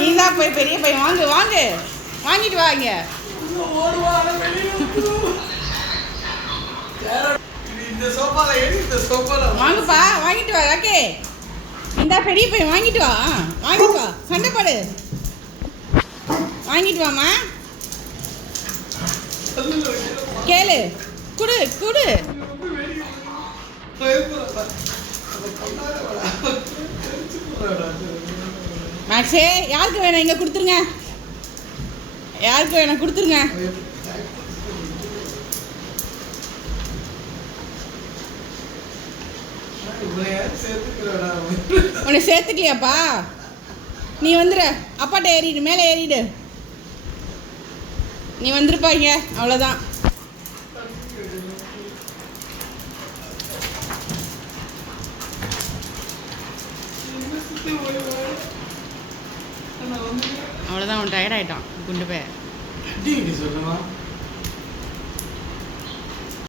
நீ தான் போய் பெரிய பையன் வாங்கு வாங்கு வாங்கிட்டு வாங்க. வாங்குப்பா வாங்கிட்டு வா. ஓகே இந்த பெரிய பையன் வாங்கிட்டு வா. வாங்கிட்டு வா சண்டை போடு. வாங்கிட்டு வாமா. கேளு குடு குடு. மேக்ஸே யாருக்கு வேணும் இங்கே கொடுத்துருங்க. யாருக்கு வேணும் கொடுத்துருங்க. உன்னை சேர்த்துக்கலையாப்பா? நீ வந்துடு அப்பாட்ட ஏறிடு மேலே ஏறிடு. நீ வந்துருப்பாங்க அவ்வளோதான். அவ்வளோதான் அவன் டயர்ட் ஆகிட்டான் குண்டு போய்.